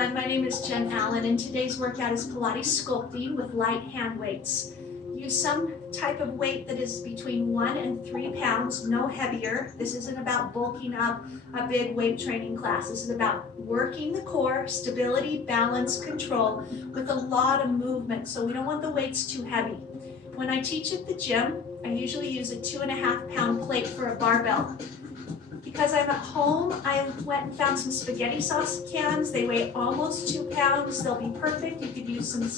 everyone, my name is Jenn and today's workout is Pilates Sculpting with light hand weights. Use some type of weight that is between 1 and 3 pounds, no heavier. This isn't about bulking up a big weight training class. This is about working the core, stability, balance, control with a lot of movement, so we don't want the weights too heavy. When I teach at the gym, I usually use a 2.5 pound plate for a barbell. Because I'm at home, I went and found some spaghetti sauce cans. They weigh almost 2 pounds. They'll be perfect. You could use some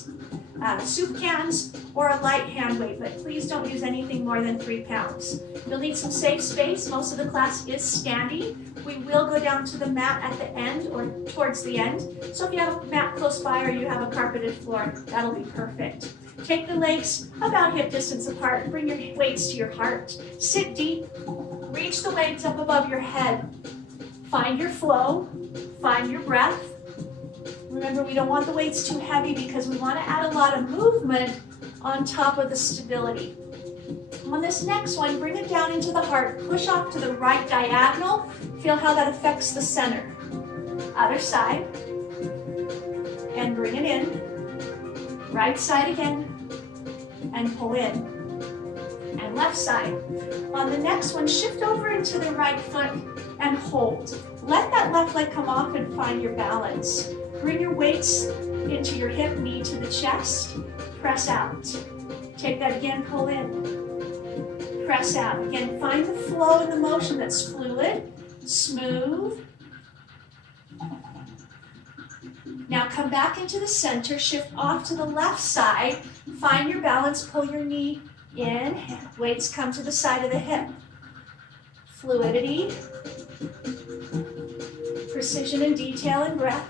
soup cans or a light hand weight, but please don't use anything more than 3 pounds. You'll need some safe space. Most of the class is standing. We will go down to the mat at the end or towards the end. So if you have a mat close by or you have a carpeted floor, that'll be perfect. Take the legs about hip distance apart. Bring your weights to your heart. Sit deep. Reach the legs up above your head. Find your flow. Find your breath. Remember, we don't want the weights too heavy because we want to add a lot of movement on top of the stability. On this next one, bring it down into the heart. Push off to the right diagonal. Feel how that affects the center. Other side. And bring it in. Right side again. And pull in. And left side. On the next one, shift over into the right foot and hold. Let that left leg come off and find your balance. Bring your weights into your hip, knee to the chest. Press out. Take that again, pull in. Press out. Again, find the flow and the motion that's fluid, smooth. Now come back into the center, shift off to the left side. Find your balance, pull your knee in, weights come to the side of the hip. Fluidity, precision and detail and breath,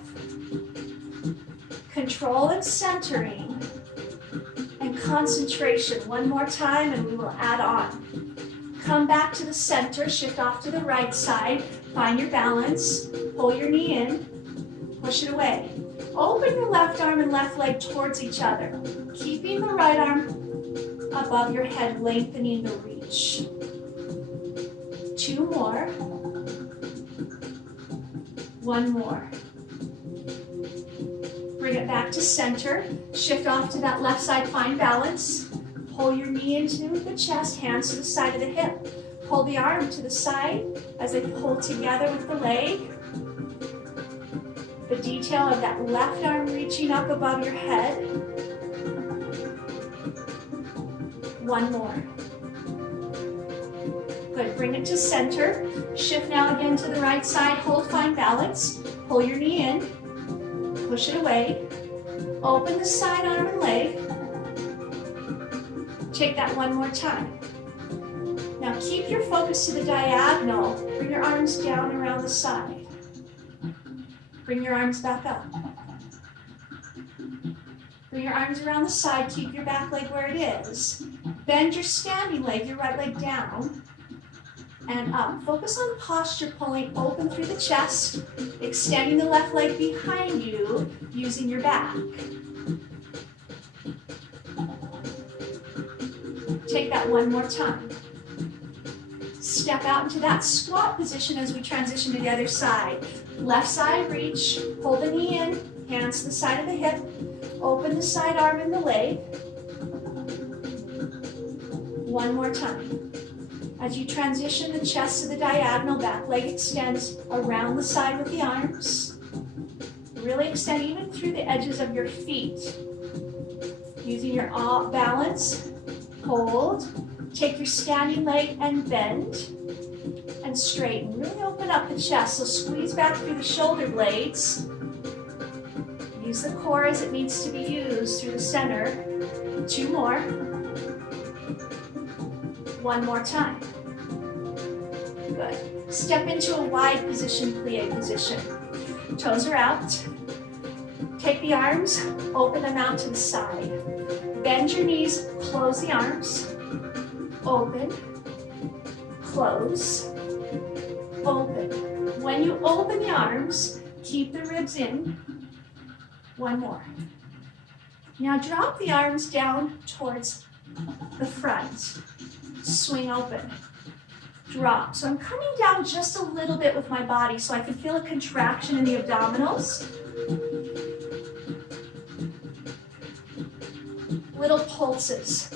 control and centering, and concentration. One more time and we will add on. Come back to the center, shift off to the right side, find your balance, pull your knee in, push it away. Open your left arm and left leg towards each other, keeping the right arm above your head, lengthening the reach. 2 more. 1 more. Bring it back to center. Shift off to that left side, find balance. Pull your knee into the chest, hands to the side of the hip. Pull the arm to the side as they pull together with the leg. The detail of that left arm reaching up above your head. 1 more. Good, bring it to center. Shift now again to the right side, hold, find balance. Pull your knee in, push it away. Open the side arm and leg. Take that 1 more time. Now keep your focus to the diagonal. Bring your arms down around the side. Bring your arms back up. Bring your arms around the side, keep your back leg where it is. Bend your standing leg, your right leg down and up. Focus on posture, pulling open through the chest, extending the left leg behind you, using your back. Take that 1 more time. Step out into that squat position as we transition to the other side. Left side reach, pull the knee in, hands to the side of the hip, open the side arm and the leg. 1 more time. As you transition the chest to the diagonal, back leg extends around the side with the arms. Really extend even through the edges of your feet. Using your balance, hold. Take your standing leg and bend and straighten. Really open up the chest, so squeeze back through the shoulder blades. Use the core as it needs to be used through the center. 2 more. 1 more time. Good. Step into a wide position, plie position. Toes are out. Take the arms, open them out to the side. Bend your knees, close the arms. Open, close, open. When you open the arms, keep the ribs in. 1 more. Now drop the arms down towards the front. Swing open. Drop. So I'm coming down just a little bit with my body so I can feel a contraction in the abdominals. Little pulses.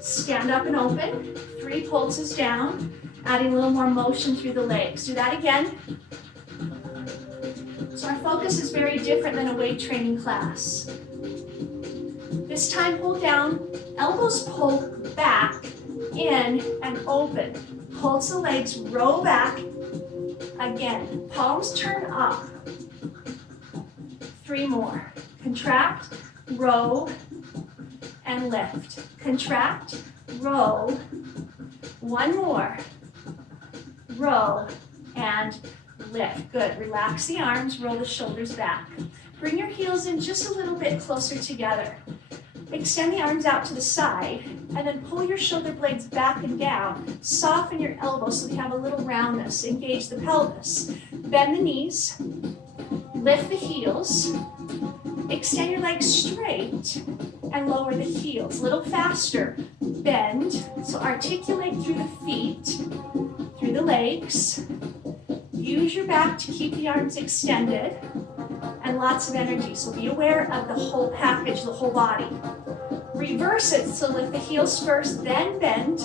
Stand up and open. 3 pulses down, adding a little more motion through the legs. Do that again. So our focus is very different than a weight training class. This time pull down, elbows pull back, in and open. Pulse the legs, row back. Again, palms turn up. 3 more. Contract, row, and lift. Contract, row. 1 more. Row and lift. Good. Relax the arms, roll the shoulders back. Bring your heels in just a little bit closer together. Extend the arms out to the side, and then pull your shoulder blades back and down. Soften your elbows so you have a little roundness. Engage the pelvis. Bend the knees. Lift the heels. Extend your legs straight and lower the heels. A little faster. Bend. So articulate through the feet, through the legs. Use your back to keep the arms extended. And lots of energy. So be aware of the whole package, the whole body. Reverse it. So lift the heels first, then bend.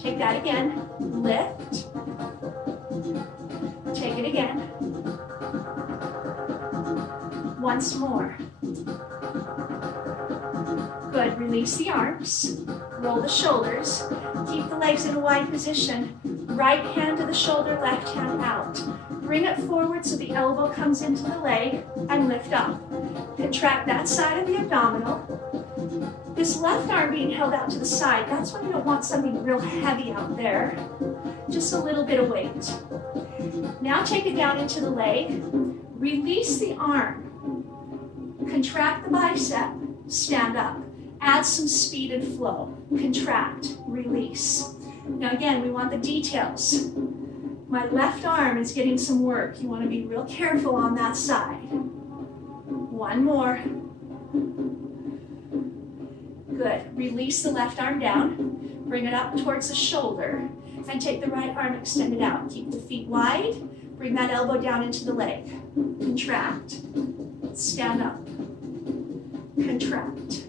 Take that again. Lift. Take it again. Once more. Good. Release the arms. Roll the shoulders. Keep the legs in a wide position. Right hand to the shoulder, left hand out. Bring it forward so the elbow comes into the leg and lift up. Contract that side of the abdominal. This left arm being held out to the side, that's when you don't want something real heavy out there. Just a little bit of weight. Now take it down into the leg. Release the arm. Contract the bicep. Stand up. Add some speed and flow. Contract. Release. Now again, we want the details. My left arm is getting some work. You want to be real careful on that side. 1 more. Good. Release the left arm down. Bring it up towards the shoulder. And take the right arm extended out. Keep the feet wide. Bring that elbow down into the leg. Contract. Stand up. Contract.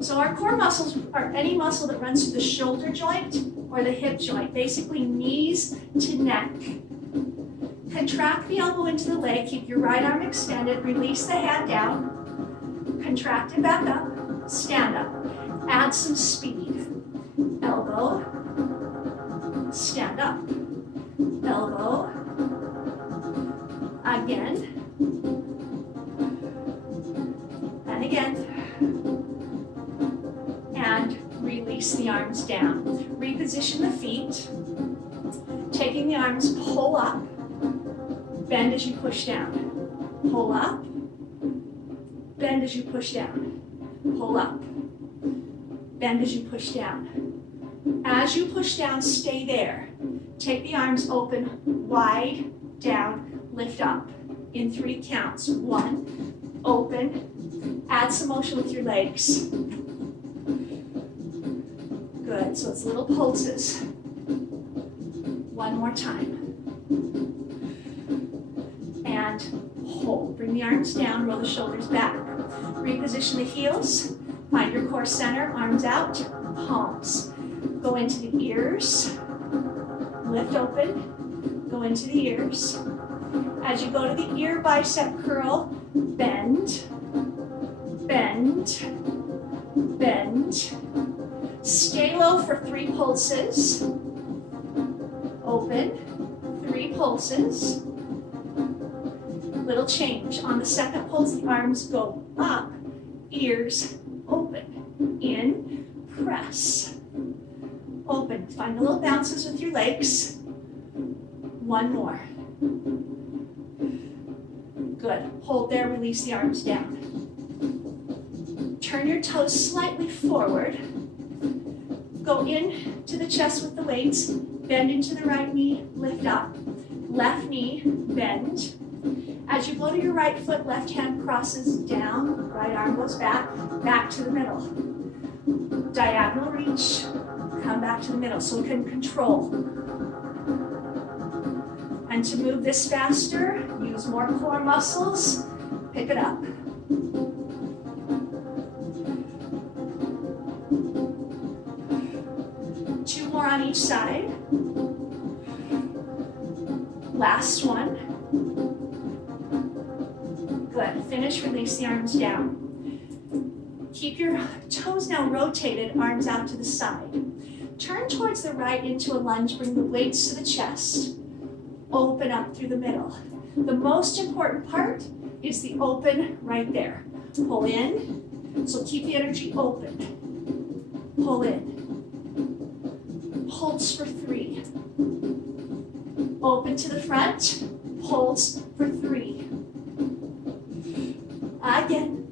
So our core muscles are any muscle that runs through the shoulder joint or the hip joint, basically knees to neck. Contract the elbow into the leg, keep your right arm extended, release the hand down, contract it back up, stand up. Add some speed. Elbow, stand up. Elbow, again, and again. And release the arms down. Reposition the feet. Taking the arms, pull up. Bend as you push down. Pull up. Bend as you push down. Pull up. Bend as you push down. As you push down, stay there. Take the arms open, wide, down, lift up. In 3 counts. 1, open. Add some motion with your legs. Good, so it's little pulses. 1 more time. And hold. Bring the arms down, roll the shoulders back. Reposition the heels. Find your core center, arms out, palms. Go into the ears. Lift open. Go into the ears. As you go to the ear bicep curl, bend, bend, bend. Stay low for 3 pulses. Open, 3 pulses. Little change. On the second pulse, the arms go up, ears open. In, press. Open. Find the little bounces with your legs. 1 more. Good. Hold there, release the arms down. Turn your toes slightly forward. Go in to the chest with the weights. Bend into the right knee, lift up. Left knee, bend. As you go to your right foot, left hand crosses down, right arm goes back, back to the middle. Diagonal reach, come back to the middle so we can control. And And to move this faster, use more core muscles. Pick it up. Two more on each side. Last one. Good. Finish, release the arms down. Keep your toes now rotated, arms out to the side. Turn towards the right into a lunge, bring the weights to the chest. Open up through the middle. The most important part is the open right there. Pull in, so keep the energy open. Pull in. Holds for 3. Open to the front, holds for 3. Again.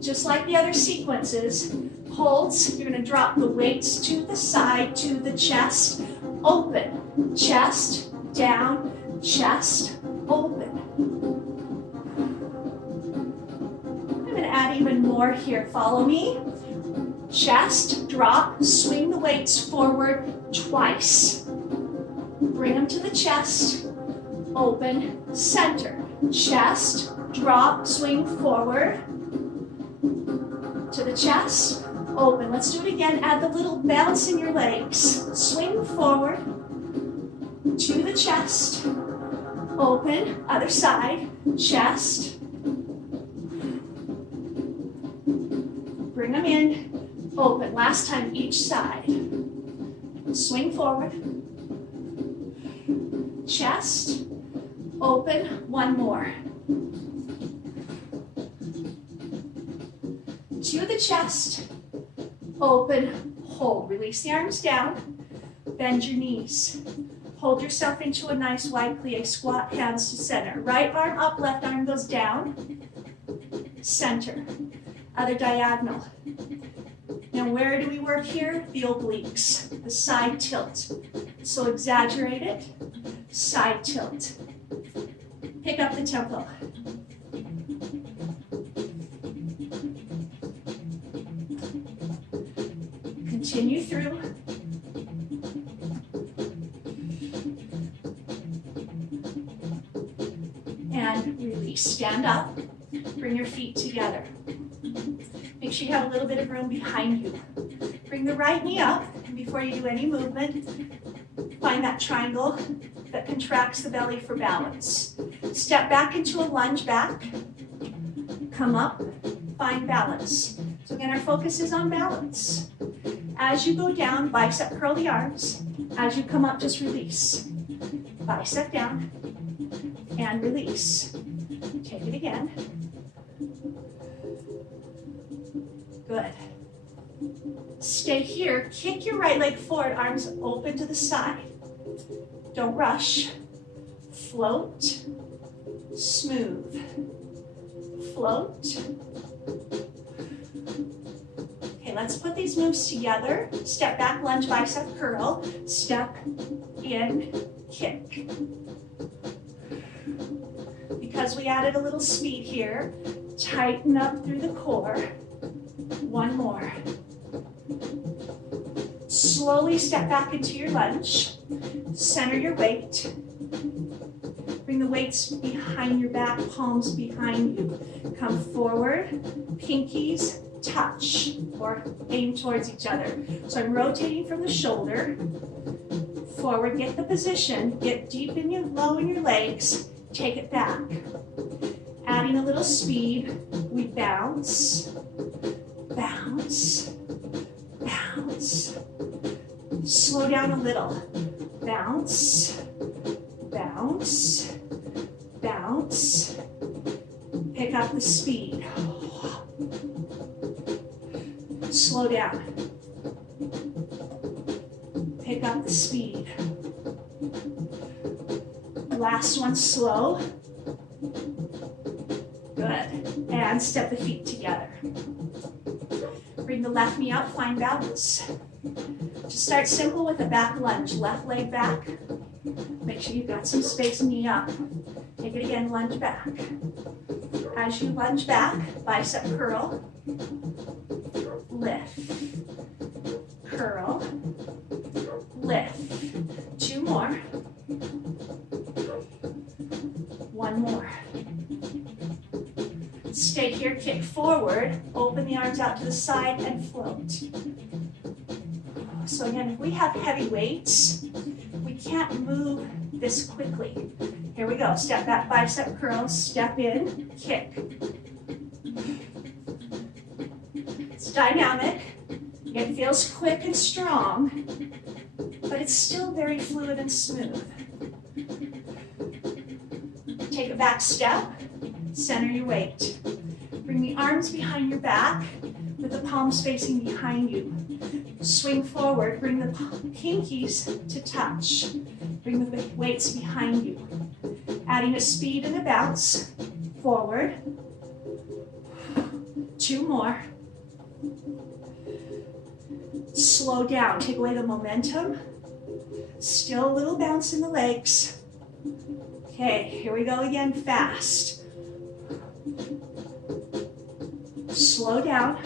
Just like the other sequences, holds, you're going to drop the weights to the side, to the chest, open, chest, down, chest, open. I'm going to add even more here. Follow me. Chest, drop, swing the weights forward twice. Bring them to the chest, open, center. Chest, drop, swing forward to the chest, open. Let's do it again. Add the little bounce in your legs. Swing forward to the chest, open, other side, chest. Bring them in, open. Last time, each side. Swing forward, chest, open, one more. To the chest, open, hold. Release the arms down, bend your knees. Hold yourself into a nice wide plie squat, hands to center. Right arm up, left arm goes down, center. Other diagonal. Now where do we work here? The obliques, the side tilt. So exaggerate it, side tilt. Pick up the tempo. Continue through. And release. Stand up. Bring your feet together. Make sure you have a little bit of room behind you. Bring the right knee up, and before you do any movement, find that triangle that contracts the belly for balance. Step back into a lunge back. Come up, find balance. So again, our focus is on balance. As you go down, bicep curl the arms. As you come up, just release. Bicep down and release. Take it again. Good. Stay here. Kick your right leg forward, arms open to the side. Don't rush. Float. Smooth. Float. Let's put these moves together. Step back, lunge, bicep curl. Step in, kick. Because we added a little speed here, tighten up through the core. One more. Slowly step back into your lunge. Center your weight. Bring the weights behind your back, palms behind you. Come forward, pinkies touch or aim towards each other. So I'm rotating from the shoulder, forward, get the position, get deep in your, low in your legs, take it back. Adding a little speed, we bounce, bounce, bounce. Slow down a little, bounce, bounce, bounce. Pick up the speed. Slow down. Pick up the speed. Last one, slow. Good. And step the feet together. Bring the left knee up, find balance. Just start simple with a back lunge. Left leg back. Make sure you've got some space, knee up. Take it again, lunge back. As you lunge back, bicep curl. Lift, curl, straight here, kick forward, open the arms out to the side and float. So again, if we have heavy weights, we can't move this quickly. Here we go, step back, bicep curls, step in, kick. It's dynamic, it feels quick and strong, but it's still very fluid and smooth. Take a back step, center your weight. Bring the arms behind your back with the palms facing behind you. Swing forward, bring the pinkies to touch. Bring the weights behind you. Adding a speed and a bounce, forward. 2 more. Slow down, take away the momentum. Still a little bounce in the legs. Okay, here we go again, fast. Slow down.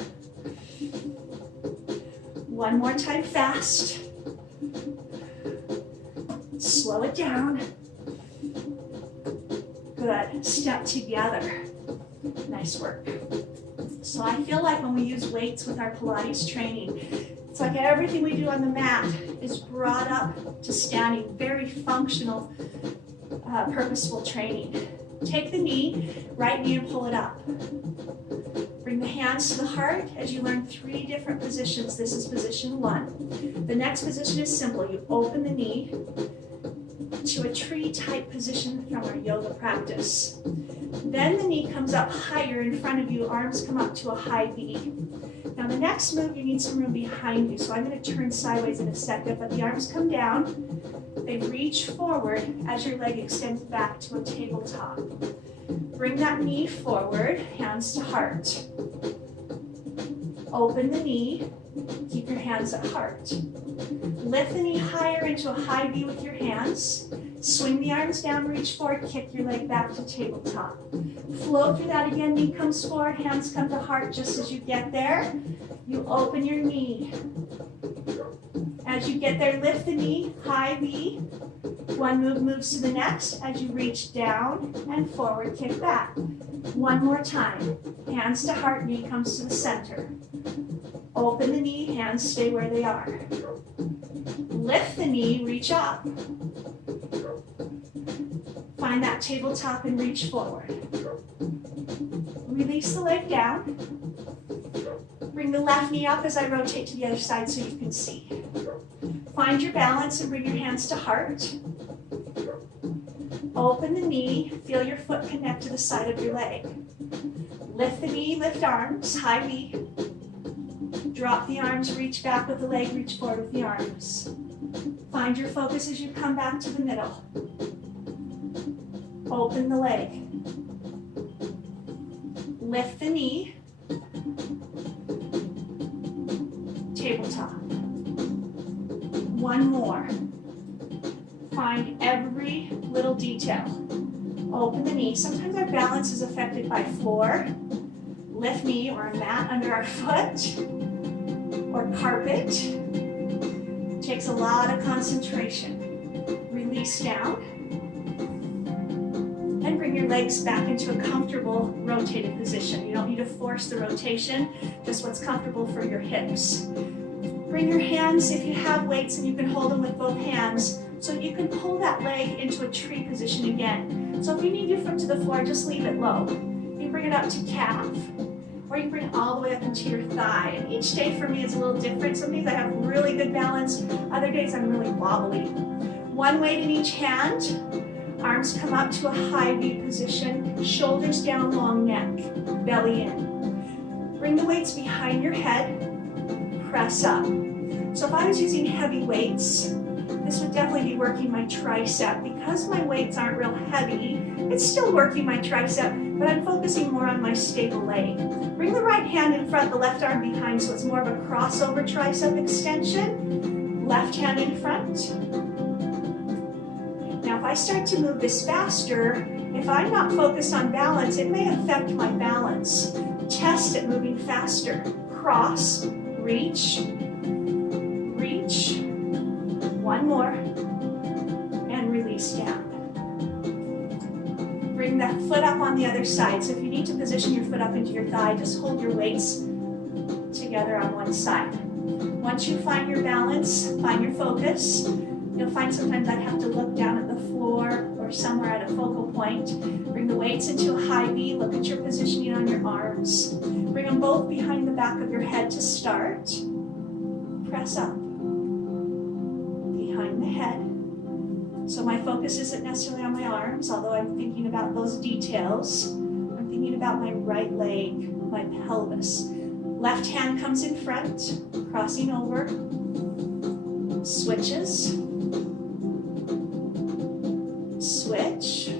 1 more time, fast. Slow it down. Good, step together. Nice work. So I feel like when we use weights with our Pilates training, it's like everything we do on the mat is brought up to standing, very functional, purposeful training. Take the knee, right knee, and pull it up. Bring the hands to the heart as you learn 3 different positions. This is position 1. The next position is simple. You open the knee to a tree-type position from our yoga practice. Then the knee comes up higher in front of you, arms come up to a high V. Now the next move, you need some room behind you, so I'm going to turn sideways in a second, but the arms come down, they reach forward as your leg extends back to a tabletop. Bring that knee forward, hands to heart. Open the knee, keep your hands at heart. Lift the knee higher into a high V with your hands. Swing the arms down, reach forward, kick your leg back to tabletop. Flow through that again, knee comes forward, hands come to heart. Just as you get there, you open your knee. As you get there, lift the knee, high V. One move moves to the next as you reach down and forward, kick back. 1 more time. Hands to heart, knee comes to the center. Open the knee, hands stay where they are. Lift the knee, reach up. Find that tabletop and reach forward. Release the leg down. Bring the left knee up as I rotate to the other side so you can see. Find your balance and bring your hands to heart. Open the knee, feel your foot connect to the side of your leg. Lift the knee, lift arms, high V. Drop the arms, reach back with the leg, reach forward with the arms. Find your focus as you come back to the middle. Open the leg. Lift the knee. Tabletop. 1 more. Find every little detail. Open the knee. Sometimes our balance is affected by floor, lift knee, or a mat under our foot, or carpet. It takes a lot of concentration. Release down. And bring your legs back into a comfortable rotated position. You don't need to force the rotation, just what's comfortable for your hips. Bring your hands, if you have weights and you can hold them with both hands, so you can pull that leg into a tree position again. So if you need your foot to the floor, just leave it low. You bring it up to calf, or you bring it all the way up into your thigh. And each day for me is a little different. Some days I have really good balance, other days I'm really wobbly. 1 weight in each hand. Arms come up to a high V position, shoulders down, long neck, belly in. Bring the weights behind your head, press up. So if I was using heavy weights, this would definitely be working my tricep. Because my weights aren't real heavy, it's still working my tricep, but I'm focusing more on my stable leg. Bring the right hand in front, the left arm behind, so it's more of a crossover tricep extension. Left hand in front. Now, if I start to move this faster, if I'm not focused on balance, it may affect my balance. Test it moving faster. Cross, reach, reach. 1 more, and release down. Bring bring that foot up on the other side. So if you need to position your foot up into your thigh, just hold your weights together on one side. Once you find your balance, find your focus, you'll find sometimes I'd have to look down at the floor or somewhere at a focal point. Bring the weights into a high V, look at your positioning on your arms. Bring them both behind the back of your head to start. Press up behind the head. So my focus isn't necessarily on my arms, although I'm thinking about those details. I'm thinking about my right leg, my pelvis. Left hand comes in front, crossing over, switches, switch,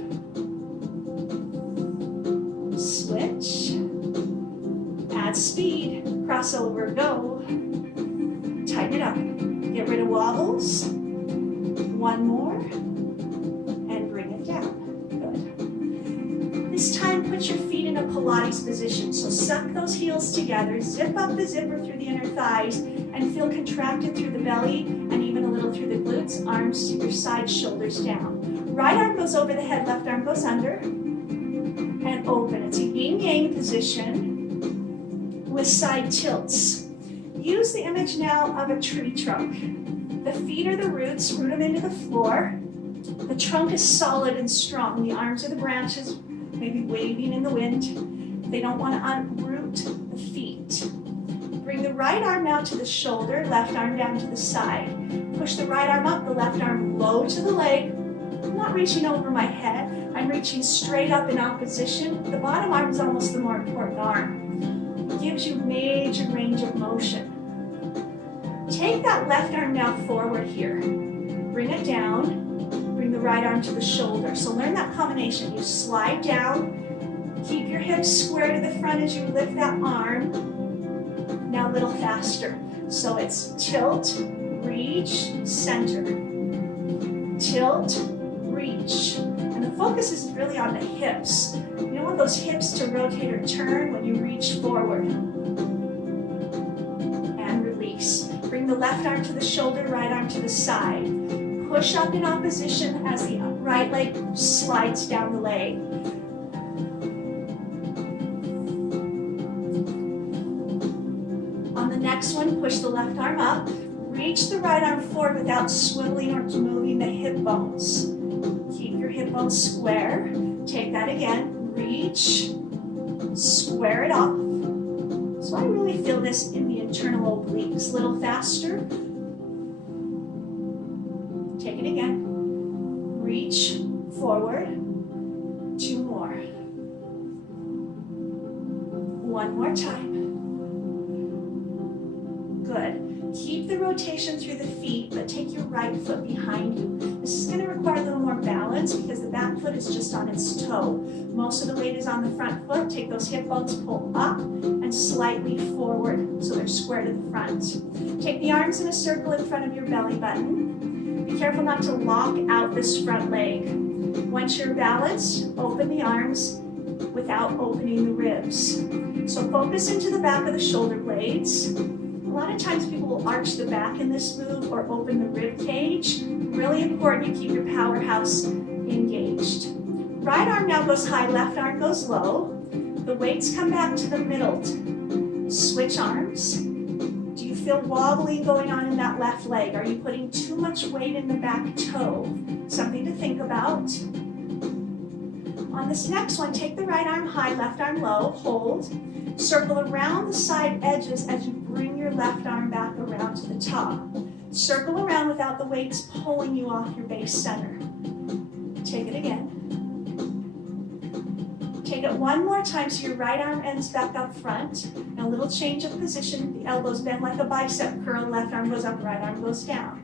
switch, add speed, crossover, go, tighten it up, get rid of wobbles, one more, and bring it down, good. This time put your feet in a Pilates position, so suck those heels together, zip up the zipper through the inner thighs, and feel contracted through the belly, and even a little through the glutes, arms to your side, shoulders down. Right arm goes over the head, left arm goes under, and open. It's a yin-yang position with side tilts. Use the image now of a tree trunk. The feet are the roots, root them into the floor. The trunk is solid and strong. The arms are the branches, maybe waving in the wind. They don't want to uproot the feet. Bring the right arm now to the shoulder, left arm down to the side. Push the right arm up, the left arm low to the leg. I'm not reaching over my head. I'm reaching straight up in opposition. The bottom arm is almost the more important arm. It gives you major range of motion. Take that left arm now forward here. Bring it down. Bring the right arm to the shoulder. So learn that combination. You slide down. Keep your hips square to the front as you lift that arm. Now a little faster. So it's tilt, reach, center. Tilt, reach. And the focus is really on the hips. You don't want those hips to rotate or turn when you reach forward. And release. Bring the left arm to the shoulder, right arm to the side. Push up in opposition as the right leg slides down the leg. On the next one, push the left arm up. Reach the right arm forward without swiveling or moving the hip bones. Keep your hip bones square. Take that again. Reach. Square it off. So I really feel this in the internal obliques. A little faster. Take it again. Reach forward. Two more. One more time. Good. Keep the rotation through the feet, but take your right foot behind you. This is going to require a little more balance because the back foot is just on its toe. Most of the weight is on the front foot. Take those hip bones, pull up and slightly forward so they're square to the front. Take the arms in a circle in front of your belly button. Be careful not to lock out this front leg. Once you're balanced, open the arms without opening the ribs. So focus into the back of the shoulder blades. A lot of times people will arch the back in this move or open the rib cage. Really important you keep your powerhouse engaged. Right arm now goes high, left arm goes low. The weights come back to the middle. Switch arms. Do you feel wobbly going on in that left leg? Are you putting too much weight in the back toe? Something to think about. On this next one, take the right arm high, left arm low, hold. Circle around the side edges as you bring your left arm back around to the top. Circle around without the weights pulling you off your base center. Take it again. Take it one more time so your right arm ends back up front. And a little change of position. The elbows bend like a bicep curl. Left arm goes up, right arm goes down.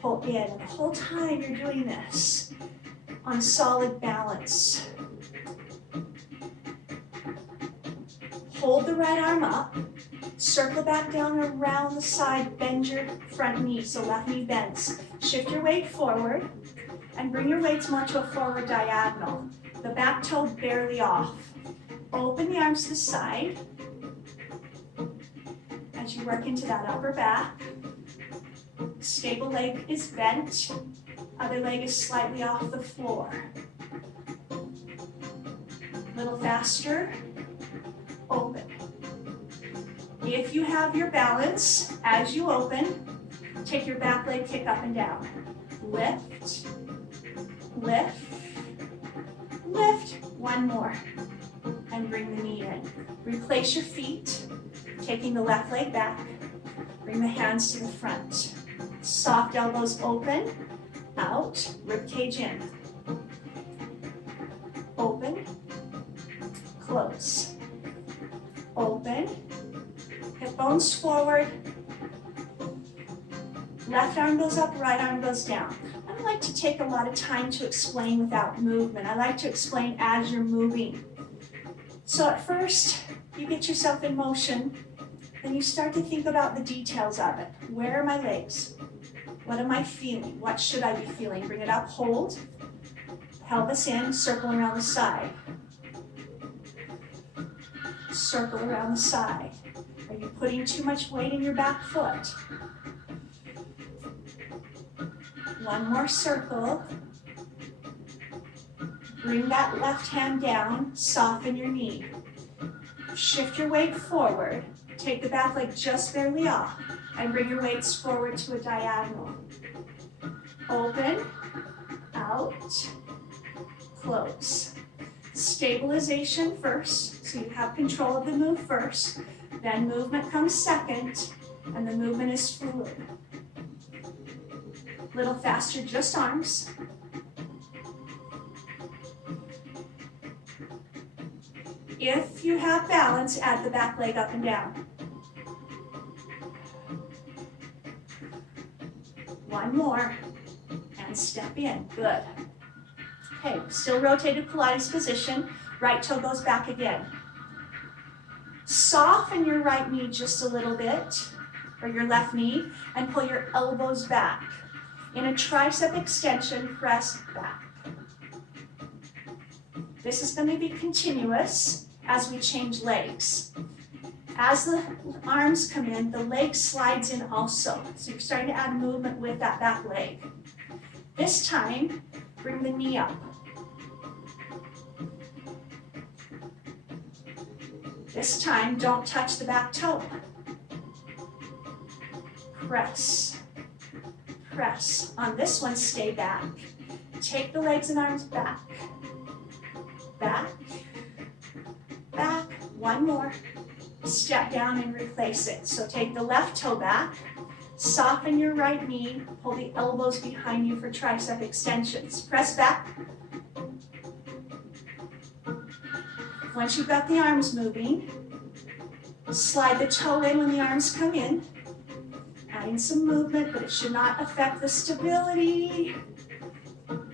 Pull in. The whole time you're doing this on solid balance. Hold the right arm up, circle back down around the side, bend your front knee, so left knee bends. Shift your weight forward and bring your weights more to a forward diagonal. The back toe barely off. Open the arms to the side as you work into that upper back. Stable leg is bent, other leg is slightly off the floor. A little faster. Open. If you have your balance, as you open, take your back leg, kick up and down. Lift, lift, lift. One more. And bring the knee in. Replace your feet, taking the left leg back. Bring the hands to the front. Soft elbows open, out, rib cage in. Open, close. Open, hip bones forward. Left arm goes up, right arm goes down. I don't like to take a lot of time to explain without movement. I like to explain as you're moving. So at first, you get yourself in motion, then you start to think about the details of it. Where are my legs? What am I feeling? What should I be feeling? Bring it up, hold. Pelvis in, circle around the side. Circle around the side. Are you putting too much weight in your back foot? One more circle. Bring that left hand down, soften your knee. Shift your weight forward. Take the back leg just barely off and bring your weights forward to a diagonal. Open, out, close. Stabilization first, so you have control of the move first. Then movement comes second, and the movement is fluid. A little faster, just arms. If you have balance, add the back leg up and down. One more, and step in, good. Okay, still rotated Pilates position, right toe goes back again. Soften your right knee just a little bit, or your left knee, and pull your elbows back. In a tricep extension, press back. This is going to be continuous as we change legs. As the arms come in, the leg slides in also. So you're starting to add movement with that back leg. This time, bring the knee up. This time, don't touch the back toe. Press, press. On this one, stay back. Take the legs and arms back. Back, back. One more. Step down and replace it. So take the left toe back, soften your right knee, pull the elbows behind you for tricep extensions. Press back. Once you've got the arms moving, slide the toe in when the arms come in, adding some movement, but it should not affect the stability.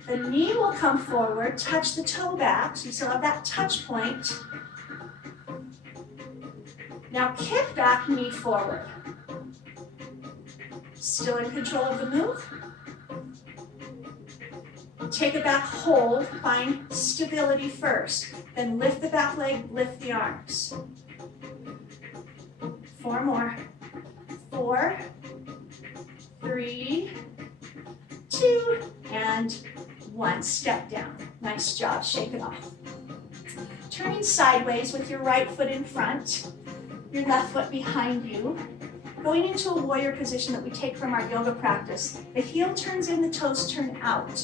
The knee will come forward, touch the toe back, so you still have that touch point. Now kick back, knee forward. Still in control of the move. Take it back, hold, find stability first. Then lift the back leg, lift the arms. 4 more. 4, 3, 2, and 1. Step down. Nice job, shake it off. Turning sideways with your right foot in front. Your left foot behind you, going into a warrior position that we take from our yoga practice. The heel turns in, the toes turn out.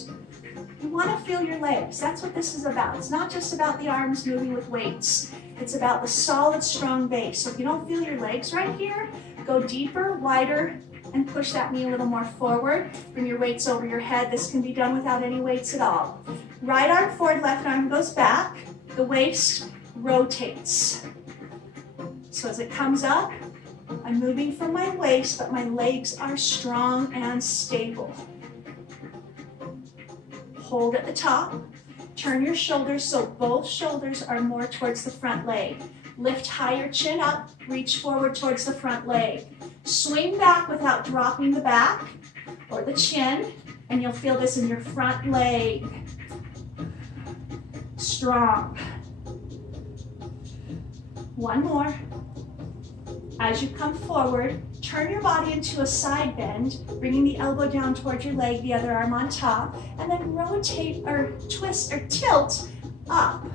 You want to feel your legs. That's what this is about. It's not just about the arms moving with weights. It's about the solid, strong base. So if you don't feel your legs right here, go deeper, wider, and push that knee a little more forward. Bring your weights over your head. This can be done without any weights at all. Right arm forward, left arm goes back. The waist rotates. So as it comes up, I'm moving from my waist, but my legs are strong and stable. Hold at the top. Turn your shoulders so both shoulders are more towards the front leg. Lift higher, chin up, reach forward towards the front leg. Swing back without dropping the back or the chin, and you'll feel this in your front leg. Strong. One more. As you come forward, turn your body into a side bend, bringing the elbow down towards your leg, the other arm on top, and then rotate or twist or tilt up.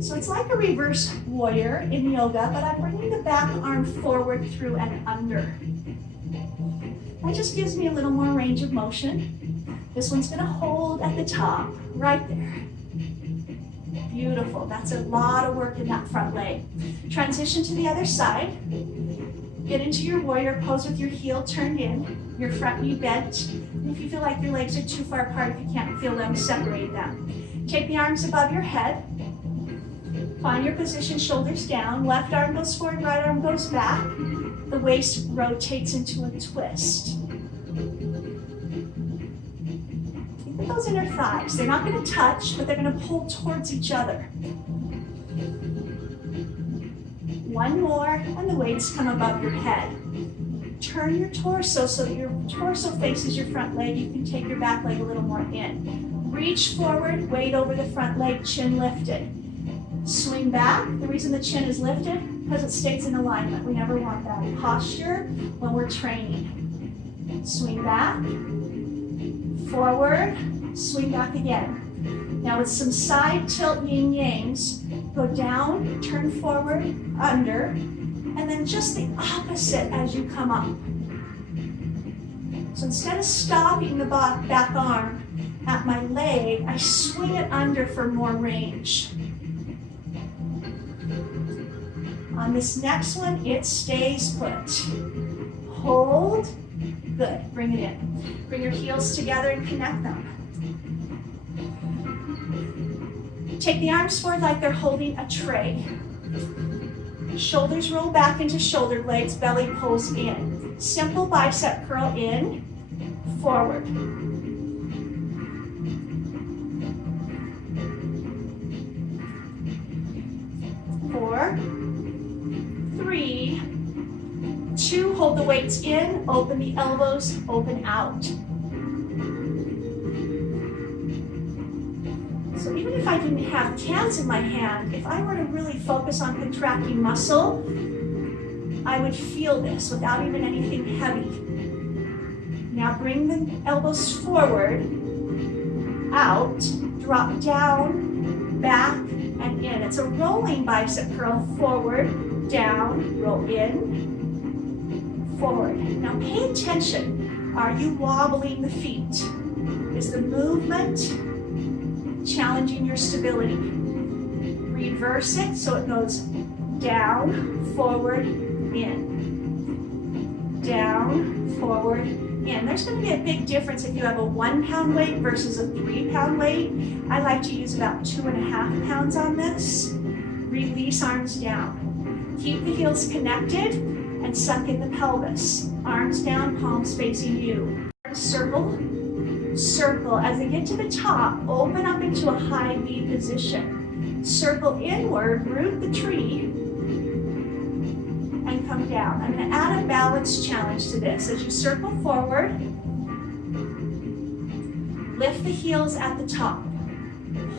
So it's like a reverse warrior in yoga, but I'm bringing the back arm forward, through, and under. That just gives me a little more range of motion. This one's gonna hold at the top, right there. Beautiful, that's a lot of work in that front leg. Transition to the other side. Get into your warrior pose with your heel turned in, your front knee bent. And if you feel like your legs are too far apart, if you can't feel them, separate them. Take the arms above your head. Find your position, shoulders down. Left arm goes forward, right arm goes back. The waist rotates into a twist. Think of those inner thighs. They're not going to touch, but they're going to pull towards each other. One more, and the weights come above your head. Turn your torso so that your torso faces your front leg. You can take your back leg a little more in. Reach forward, weight over the front leg, chin lifted. Swing back. The reason the chin is lifted, because it stays in alignment. We never want that posture when we're training. Swing back, forward, swing back again. Now with some side tilt yin yangs, go down, turn forward, under, and then just the opposite as you come up. So instead of stopping the back arm at my leg, I swing it under for more range. On this next one, it stays put. Hold, good, bring it in. Bring your heels together and connect them. Take the arms forward like they're holding a tray. Shoulders roll back into shoulder blades, belly pulls in. Simple bicep curl in, forward. Four, 3, 2, hold the weights in, open the elbows, open out. So even if I didn't have cans in my hand, if I were to really focus on contracting muscle, I would feel this without even anything heavy. Now bring the elbows forward, out, drop down, back, and in. It's a rolling bicep curl, forward, down, roll in, forward. Now pay attention. Are you wobbling the feet? Is the movement challenging your stability? Reverse it so it goes down, forward, in. Down, forward, in. There's going to be a big difference if you have a 1 pound weight versus a 3 pound weight. I like to use about 2.5 pounds on this. Release arms down. Keep the heels connected and suck in the pelvis. Arms down, palms facing you. Circle, circle. As they get to the top, open up into a high V position. Circle inward, root the tree, and come down. I'm going to add a balance challenge to this. As you circle forward, lift the heels at the top.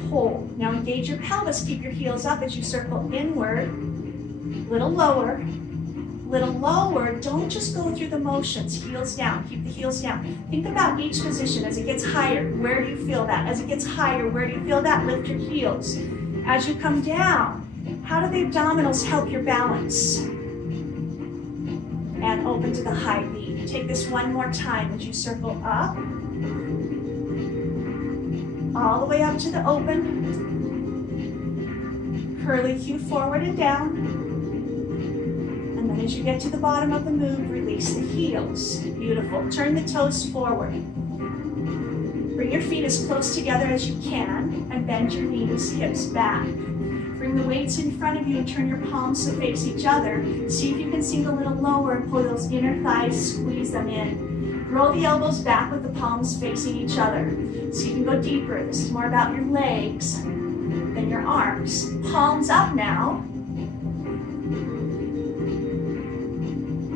Hold. Now engage your pelvis. Keep your heels up as you circle inward. Little lower. Little lower. Don't just go through the motions. Heels down. Keep the heels down. Think about each position. As it gets higher, where do you feel that? As it gets higher, where do you feel that? Lift your heels. As you come down, how do the abdominals help your balance? And open to the high V. Take this one more time as you circle up. All the way up to the open. Curly Q forward and down. And then as you get to the bottom of the move, release the heels. Beautiful. Turn the toes forward. Bring your feet as close together as you can and bend your knees, hips back. Bring the weights in front of you and turn your palms to face each other. See if you can sink a little lower and pull those inner thighs, squeeze them in. Roll the elbows back with the palms facing each other. So you can go deeper. This is more about your legs than your arms. Palms up now.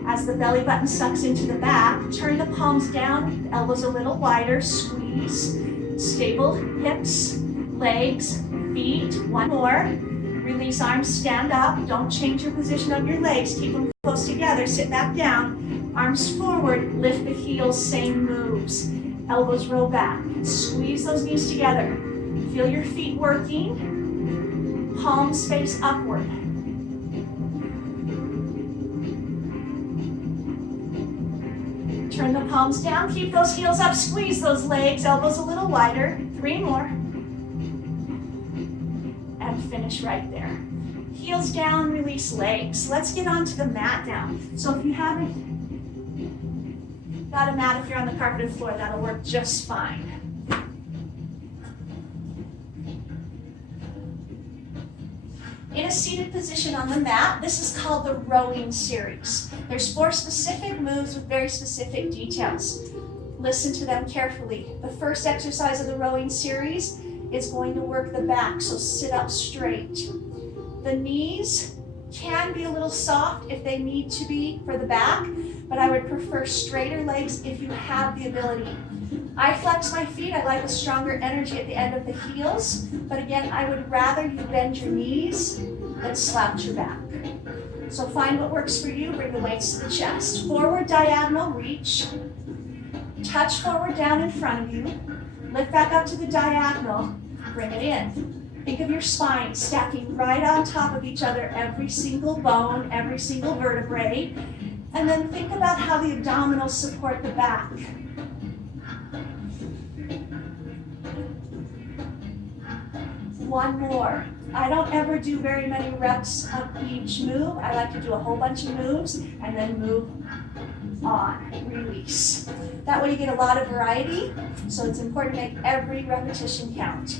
As the belly button sucks into the back, turn the palms down, the elbows a little wider, squeeze. Stable hips, legs, feet. One more. Release arms, stand up. Don't change your position of your legs. Keep them close together. Sit back down. Arms forward. Lift the heels. Same moves. Elbows roll back. Squeeze those knees together. Feel your feet working. Palms face upward. Turn the palms down, keep those heels up, squeeze those legs, elbows a little wider. 3 more. And finish right there. Heels down, release legs. Let's get onto the mat now. So if you haven't got a mat, if you're on the carpeted floor, that'll work just fine. In a seated position on the mat, this is called the rowing series. There's 4 specific moves with very specific details. Listen to them carefully. The first exercise of the rowing series is going to work the back, so sit up straight. The knees can be a little soft if they need to be for the back, but I would prefer straighter legs if you have the ability. I flex my feet, I like a stronger energy at the end of the heels, but again, I would rather you bend your knees than slouch your back. So find what works for you, bring the weights to the chest. Forward diagonal reach, touch forward down in front of you, lift back up to the diagonal, bring it in. Think of your spine stacking right on top of each other, every single bone, every single vertebrae, and then think about how the abdominals support the back. One more. I don't ever do very many reps of each move. I like to do a whole bunch of moves and then move on, release. That way you get a lot of variety, so it's important to make every repetition count.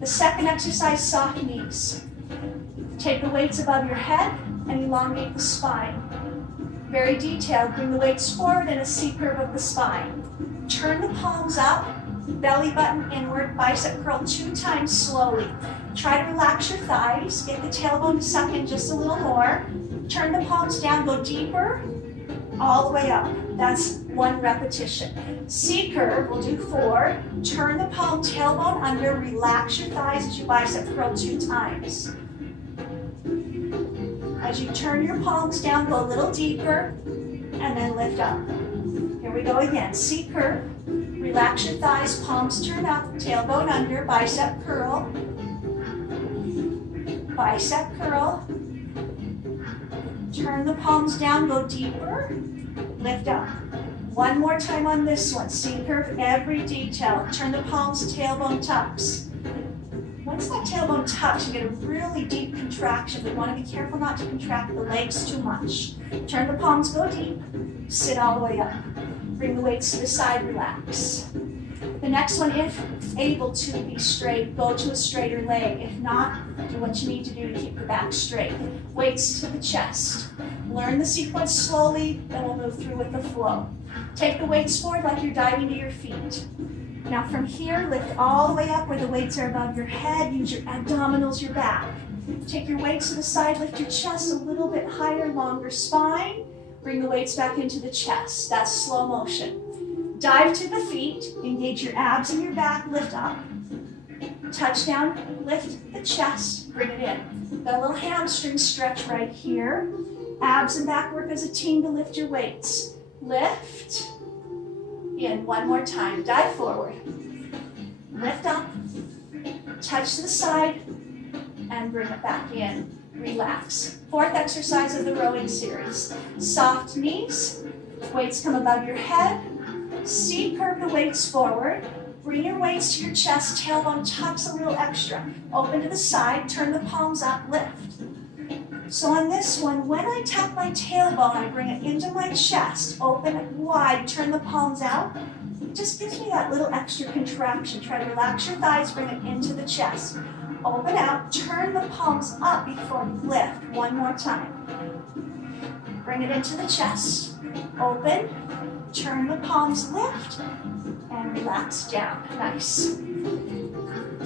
The second exercise, soft knees. Take the weights above your head and elongate the spine. Very detailed, bring the weights forward in a C curve of the spine. Turn the palms up, belly button inward, bicep curl 2 times slowly. Try to relax your thighs, get the tailbone to suck in just a little more. Turn the palms down, go deeper, all the way up. That's 1 repetition. C curve, we'll do 4. Turn the palm, tailbone under, relax your thighs as you bicep curl 2 times. As you turn your palms down, go a little deeper, and then lift up. Here we go again. C curve, relax your thighs, palms turn up, tailbone under, bicep curl, bicep curl. Turn the palms down, go deeper, lift up. 1 more time on this one. C curve, every detail. Turn the palms, tailbone tucks. Once that tailbone tucks, you get a really deep contraction. We want to be careful not to contract the legs too much. Turn the palms, go deep. Sit all the way up. Bring the weights to the side, relax. The next one, if able to be straight, go to a straighter leg. If not, do what you need to do to keep the back straight. Weights to the chest. Learn the sequence slowly, then we'll move through with the flow. Take the weights forward like you're diving to your feet. Now from here, lift all the way up where the weights are above your head. Use your abdominals, your back. Take your weights to the side, lift your chest a little bit higher, longer spine. Bring the weights back into the chest. That's slow motion. Dive to the feet, engage your abs and your back, lift up. Touch down, lift the chest, bring it in. Got a little hamstring stretch right here. Abs and back work as a team to lift your weights. Lift. In 1 more time. Dive forward. Lift up. Touch to the side. And bring it back in. Relax. 4th exercise of the rowing series. Soft knees. Weights come above your head. C curve the weights forward. Bring your weights to your chest. Tailbone tucks a little extra. Open to the side. Turn the palms up. Lift. So on this one, when I tuck my tailbone, I bring it into my chest, open it wide, turn the palms out. It just gives me that little extra contraction. Try to relax your thighs, bring it into the chest. Open out, turn the palms up before you lift. 1 more time. Bring it into the chest. Open, turn the palms, lift, and relax down. Nice.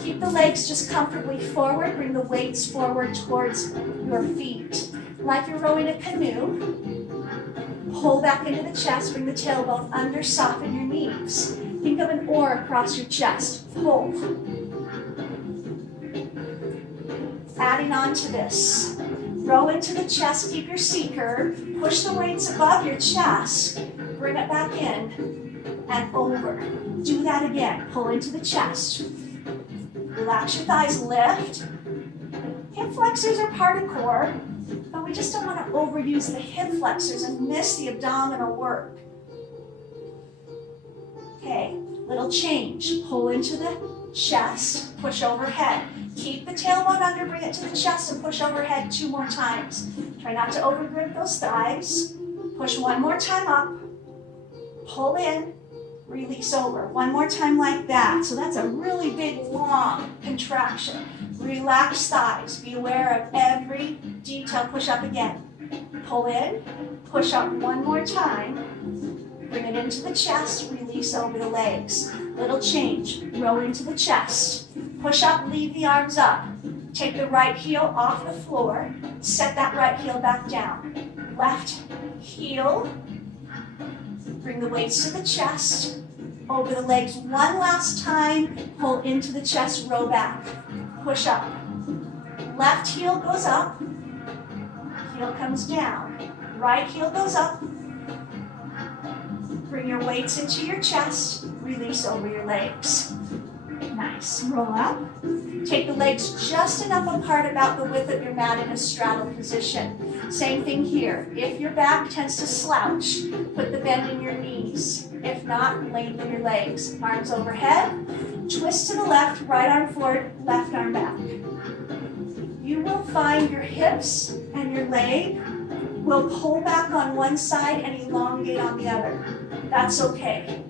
Keep the legs just comfortably forward. Bring the weights forward towards your feet. Like you're rowing a canoe. Pull back into the chest. Bring the tailbone under. Soften your knees. Think of an oar across your chest. Pull. Adding on to this. Row into the chest. Keep your C curve. Push the weights above your chest. Bring it back in and over. Do that again. Pull into the chest. Relax your thighs, lift, Hip flexors are part of core, but we just don't want to overuse the hip flexors and miss the abdominal work. Okay, little change. Pull into the chest, push overhead. Keep the tailbone under, bring it to the chest and push overhead 2 more times. Try not to overgrip those thighs. Push 1 more time up, pull in, release over. 1 more time like that. So that's a really big, long contraction. Relax thighs. Be aware of every detail. Push up again. Pull in, push up 1 more time. Bring it into the chest, release over the legs. Little change. Row into the chest. Push up, leave the arms up. Take the right heel off the floor. Set that right heel back down. Left heel. Bring the weights to the chest. Over the legs 1 last time. Pull into the chest, row back. Push up. Left heel goes up. Heel comes down. Right heel goes up. Bring your weights into your chest. Release over your legs. Nice. Roll up. Take the legs just enough apart about the width of your mat in a straddle position. Same thing here. If your back tends to slouch, put the bend in your knees. If not, lengthen your legs. Arms overhead. Twist to the left, right arm forward, left arm back. You will find your hips and your leg will pull back on one side and elongate on the other. That's okay.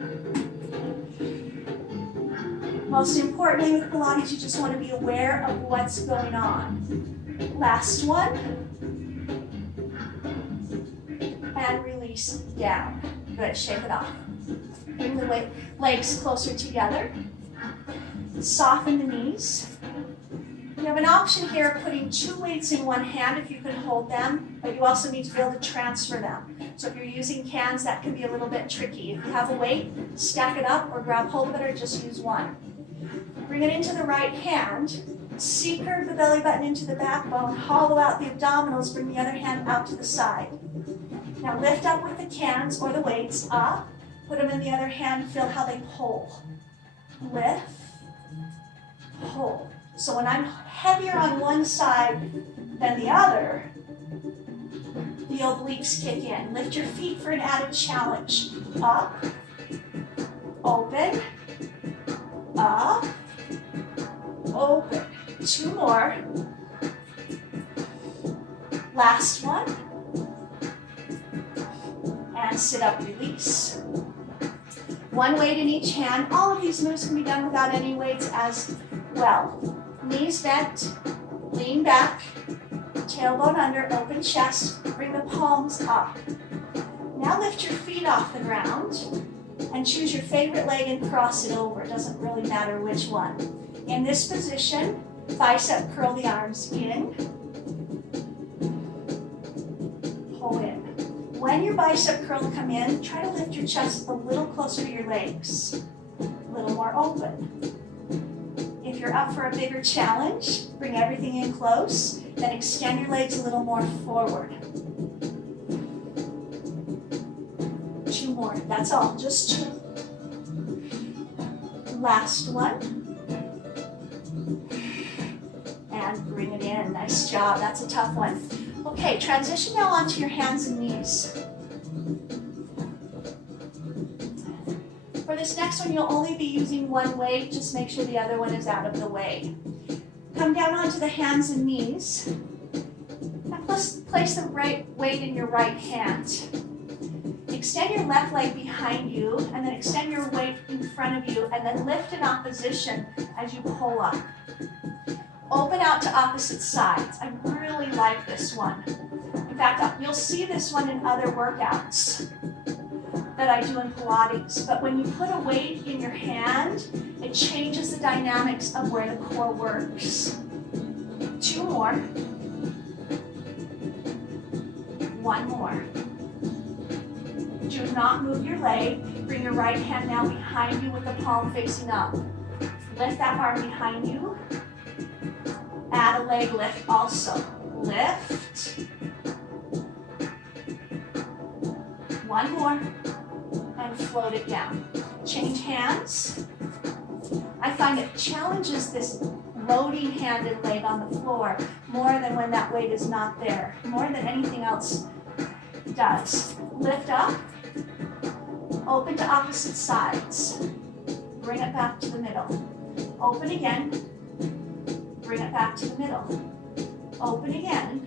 Most importantly with Pilates, you just want to be aware of what's going on. Last one. And release down. Good, shake it off. Bring the legs closer together. Soften the knees. You have an option here of putting 2 weights in one hand if you can hold them, but you also need to be able to transfer them. So if you're using cans, that can be a little bit tricky. If you have a weight, stack it up or grab hold of it or just use one. Bring it into the right hand. C-curve the belly button into the backbone. Hollow out the abdominals. Bring the other hand out to the side. Now lift up with the cans or the weights up. Put them in the other hand. Feel how they pull. Lift. Pull. So when I'm heavier on one side than the other, the obliques kick in. Lift your feet for an added challenge. Up. Open. Up. Open. 2 more. Last one. And sit up, release. 1 weight in each hand. All of these moves can be done without any weights as well. Knees bent, lean back, tailbone under, open chest, bring the palms up. Now lift your feet off the ground and choose your favorite leg and cross it over. It doesn't really matter which one. In this position, bicep curl the arms in, pull in. When your bicep curls come in, try to lift your chest a little closer to your legs, a little more open. If you're up for a bigger challenge, bring everything in close, then extend your legs a little more forward. 2 more, that's all, just 2. Last one. And bring it in, nice job, that's a tough one. Okay, transition now onto your hands and knees. For this next one, you'll only be using 1 weight. Just make sure the other one is out of the way. Come down onto the hands and knees. And place the right weight in your right hand. Extend your left leg behind you, and then extend your weight in front of you, and then lift in opposition as you pull up. Open out to opposite sides. I really like this one. In fact, you'll see this one in other workouts that I do in Pilates, but when you put a weight in your hand, it changes the dynamics of where the core works. 2 more. 1 more. Do not move your leg. Bring your right hand now behind you with the palm facing up. Lift that arm behind you. Add a leg lift also. Lift. 1 more. And float it down. Change hands. I find it challenges this loading hand and leg on the floor more than when that weight is not there, more than anything else does. Lift up, open to opposite sides. Bring it back to the middle. Open again, bring it back to the middle. Open again,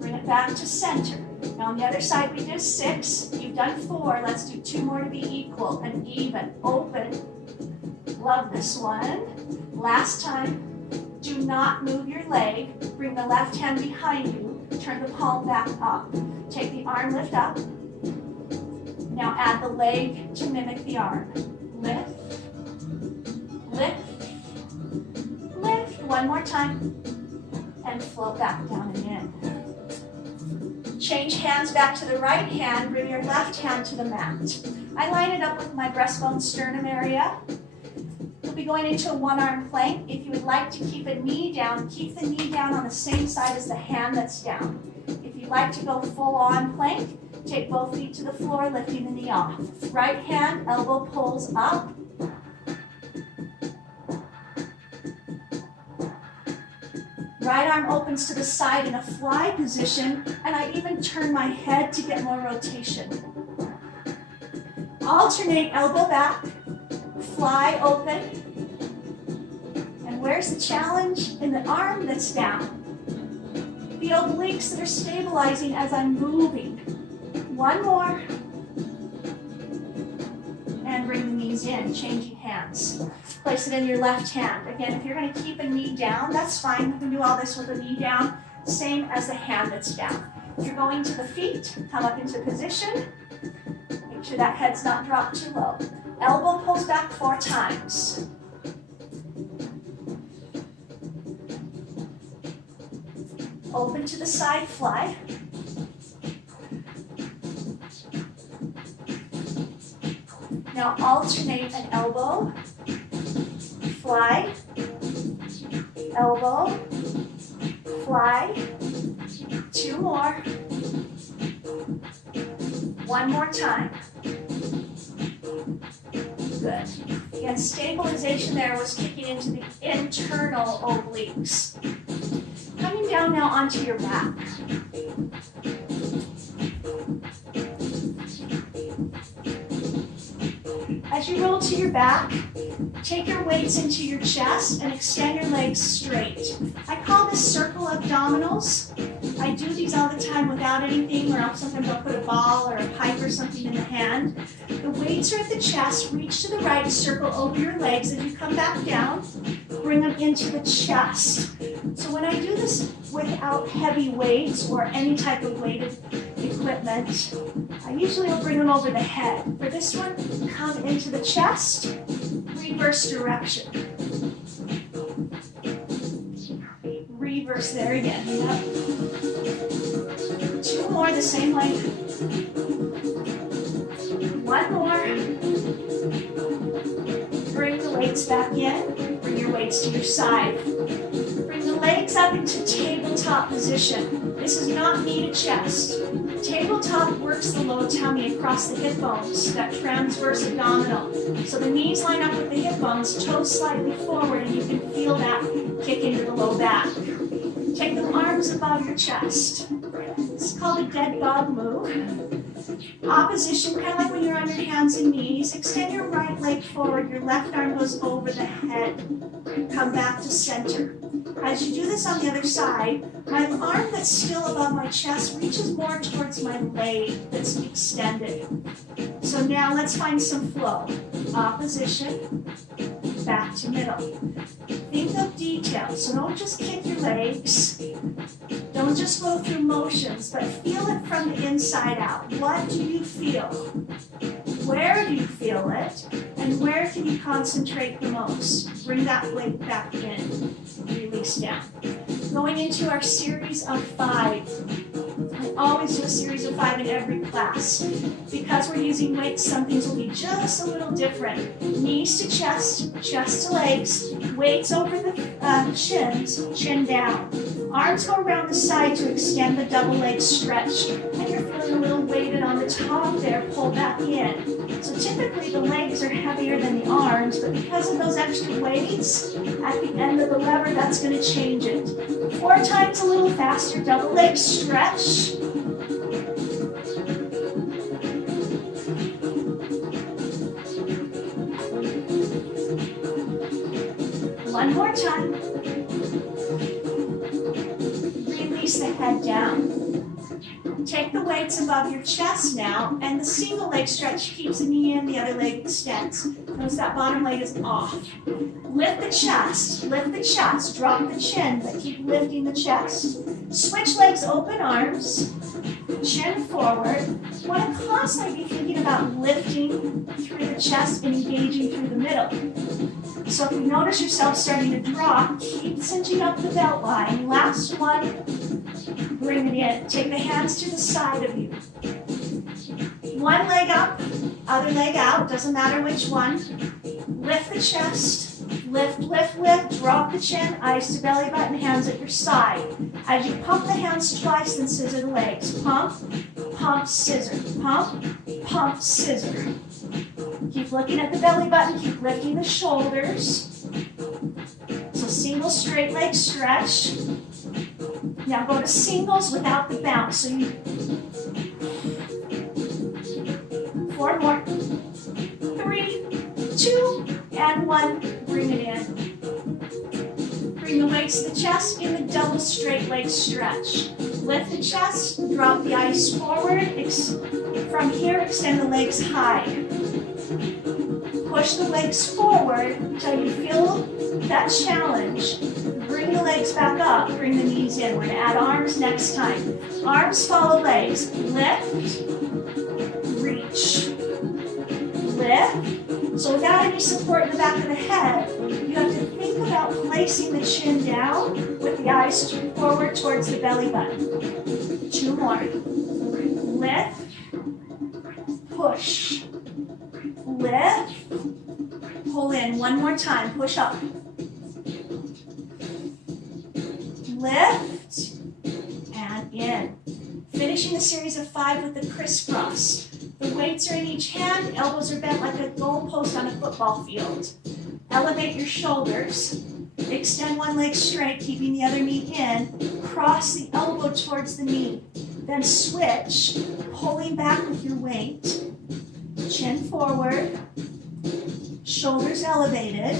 bring it back to center. Now on the other side we did 6, you've done 4, let's do 2 more to be equal and even. Open, love this one. Last time, do not move your leg, bring the left hand behind you, turn the palm back up. Take the arm lift up, now add the leg to mimic the arm. Lift, lift, lift, one more time, and float back down and in. Change hands back to the right hand, bring your left hand to the mat. I line it up with my breastbone sternum area. We'll be going into a one-arm plank. If you would like to keep a knee down, keep the knee down on the same side as the hand that's down. If you'd like to go full-on plank, take both feet to the floor, lifting the knee off. Right hand, elbow pulls up. Right arm opens to the side in a fly position, and I even turn my head to get more rotation. Alternate elbow back, fly open. And where's the challenge? In the arm that's down. The obliques that are stabilizing as I'm moving. One more. And bring the knees in, changing hands. Place it in your left hand. Again, if you're going to keep a knee down, that's fine. You can do all this with a knee down, same as the hand that's down. If you're going to the feet, come up into position. Make sure that head's not dropped too low. Elbow pulls back 4 times. Open to the side fly. Now alternate an elbow, fly, elbow, fly. 2 more. 1 more time. Good. Again, stabilization there was kicking into the internal obliques. Coming down now onto your back. As you roll to your back, take your weights into your chest and extend your legs straight. I call this circle abdominals. I do these all the time without anything, or else sometimes I'll put a ball or a pipe or something in the hand. The weights are at the chest. Reach to the right, circle over your legs. As you come back down, bring them into the chest. So when I do this without heavy weights or any type of weighted equipment, I usually will bring them over the head. For this one, come into the chest, reverse direction. Reverse there again. Yep. 2 more the same way. 1 more. Bring the weights back in. Bring your weights to your side. Bring the legs up into tabletop position. This is not knee to chest. Tabletop works the low tummy across the hip bones, that transverse abdominal. So the knees line up with the hip bones, toes slightly forward, and you can feel that kick into the low back. Take the arms above your chest. This is called a dead dog move. Opposition, kind of like when you're on your hands and knees. Extend your right leg forward, your left arm goes over the head. Come back to center. As you do this on the other side, my arm that's still above my chest reaches more towards my leg that's extended. So now let's find some flow. Opposition, back to middle. Think of detail, so don't just kick your legs. Don't just go through motions, but feel it from the inside out. What do you feel? Where do you feel it? And where can you concentrate the most? Bring that leg back in. Release down. Going into our series of 5. I always do a series of 5 in every class. Because we're using weights, some things will be just a little different. Knees to chest, chest to legs, weights over the shins, chin down. Arms go around the side to extend the double leg stretch. And you're feeling a little weighted on the top there, pull back in. So typically the legs are heavier than the arms, but because of those extra weights, at the end of the lever, that's going to change it. 4 times a little faster, double leg stretch. One more time. Release the head down. Take the weights above your chest now, and the single leg stretch keeps the knee in, the other leg extends. Notice that bottom leg is off. Lift the chest, drop the chin, but keep lifting the chest. Switch legs, open arms, chin forward. You want to constantly be thinking about lifting through the chest and engaging through the middle. So if you notice yourself starting to drop, keep cinching up the belt line. Last one, bring it in. Take the hands to the side of you. One leg up, other leg out, doesn't matter which one. Lift the chest, lift, lift, lift, drop the chin, eyes to belly button, hands at your side. As you pump the hands twice, then scissor the legs. Pump, pump, scissor, pump, pump, scissor. Keep looking at the belly button, keep lifting the shoulders. So single straight leg stretch. Now go to singles without the bounce. So you 4 more. 3, 2, and 1. Bring it in. Bring the weights to the chest in the double straight leg stretch. Lift the chest, drop the eyes forward. From here, extend the legs high. Push the legs forward until you feel that challenge. Bring the legs back up, bring the knees in. We're going to add arms next time. Arms follow legs. Lift, reach, lift. So without any support in the back of the head, you have to think about placing the chin down with the eyes forward towards the belly button. 2 more. Lift, push, lift, pull in. 1 more time, push up. Lift, and in. Finishing the series of 5 with the crisscross. The weights are in each hand, elbows are bent like a goalpost on a football field. Elevate your shoulders. Extend one leg straight, keeping the other knee in. Cross the elbow towards the knee. Then switch, pulling back with your weight. Chin forward. Shoulders elevated.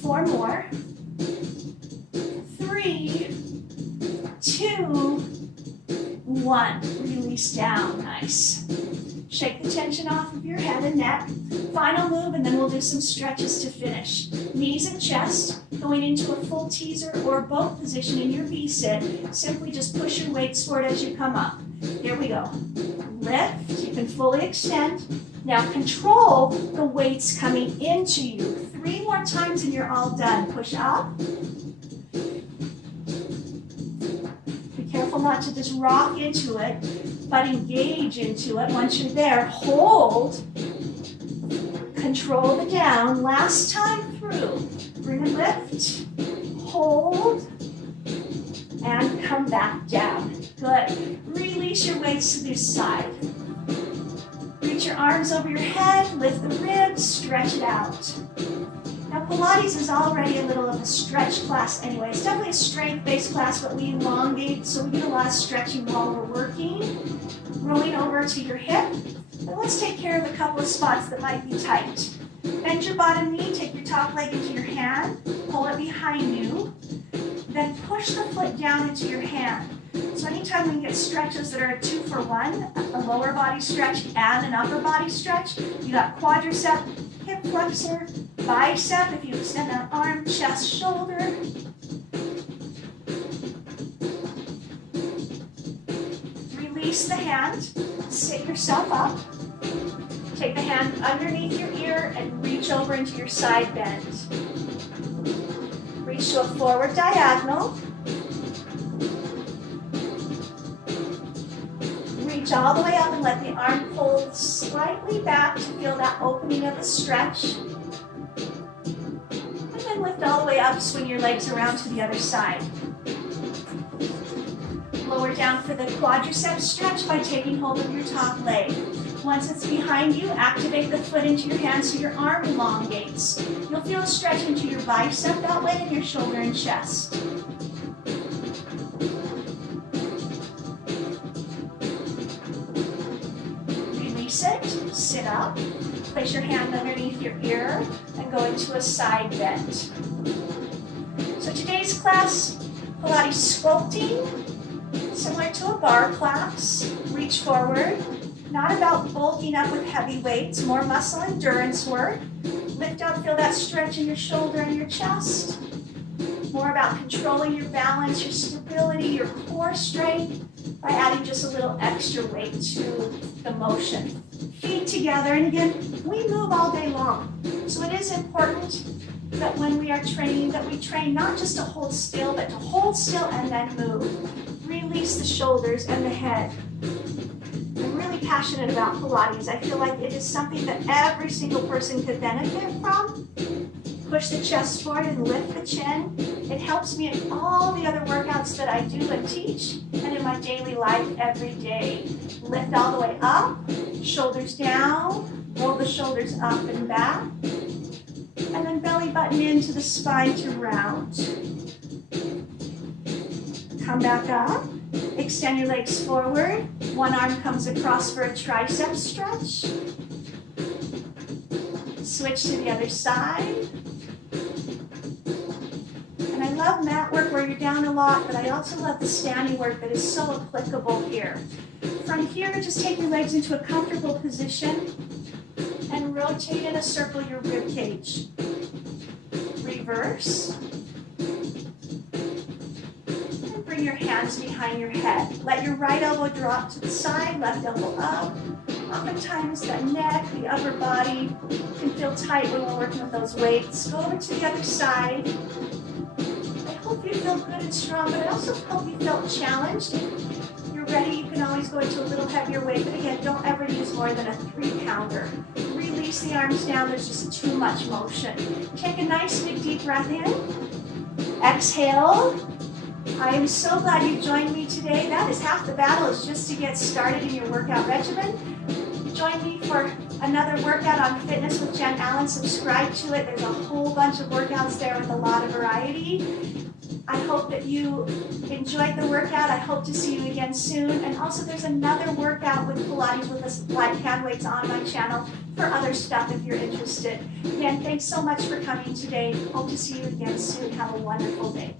4 more. 3, 2, 1. Release down. Nice. Shake the tension off of your head and neck. Final move, and then we'll do some stretches to finish. Knees and chest, going into a full teaser or boat position in your V-sit. Simply just push your weights forward as you come up. Here we go. Lift. You can fully extend. Now control the weights coming into you. 3 more times and you're all done. Push up. Be careful not to just rock into it, but engage into it. Once you're there, hold. Control the down. Last time through. Bring a lift. Hold. And come back down. Good. Release your weights to this side. Reach your arms over your head. Lift the ribs. Stretch it out. Now Pilates is already a little of a stretch class anyway. It's definitely a strength-based class, but we elongate, so we do a lot of stretching while we're working. Rolling over to your hip. And let's take care of a couple of spots that might be tight. Bend your bottom knee, take your top leg into your hand, pull it behind you, then push the foot down into your hand. So anytime we get stretches that are a 2 for 1, a lower body stretch and an upper body stretch, you got quadricep, hip flexor, bicep, if you extend that arm, chest, shoulder. Release the hand, sit yourself up. Take the hand underneath your ear and reach over into your side bend. Reach to a forward diagonal. Reach all the way up and let the arm pull slightly back to feel that opening of the stretch. And then lift all the way up, swing your legs around to the other side. Lower down for the quadricep stretch by taking hold of your top leg. Once it's behind you, activate the foot into your hand so your arm elongates. You'll feel a stretch into your bicep that way and your shoulder and chest. Release it, sit up, place your hand underneath your ear and go into a side bend. So today's class, Pilates sculpting, similar to a bar class. Reach forward. Not about bulking up with heavy weights, more muscle endurance work. Lift up, feel that stretch in your shoulder and your chest. More about controlling your balance, your stability, your core strength by adding just a little extra weight to the motion. Feet together, and again, we move all day long. So it is important that when we are training, that we train not just to hold still, but to hold still and then move. Release the shoulders and the head. I'm really passionate about Pilates. I feel like it is something that every single person could benefit from. Push the chest forward and lift the chin. It helps me in all the other workouts that I do and teach and in my daily life every day. Lift all the way up, shoulders down, roll the shoulders up and back, and then belly button into the spine to round. Come back up, extend your legs forward. One arm comes across for a tricep stretch. Switch to the other side. And I love mat work where you're down a lot, but I also love the standing work that is so applicable here. From here, just take your legs into a comfortable position and rotate in a circle your rib cage. Reverse. And bring your hands behind your head. Let your right elbow drop to the side, left elbow up. Oftentimes the neck, the upper body can feel tight when we're working with those weights. Go over to the other side. I hope you feel good and strong, but I also hope you felt challenged. If you're ready, you can always go into a little heavier weight, but again, don't ever use more than a 3-pounder. Release the arms down, there's just too much motion. Take a nice big deep breath in. Exhale. I am so glad you joined me today. That is half the battle, is just to get started in your workout regimen. Join me for another workout on fitness with Jenn Allen. Subscribe to it. There's a whole bunch of workouts there with a lot of variety. I hope that you enjoyed the workout. I hope to see you again soon. And also there's another workout with Pilates with us light hand weights on my channel for other stuff if you're interested. Again, thanks so much for coming today. Hope to see you again soon. Have a wonderful day.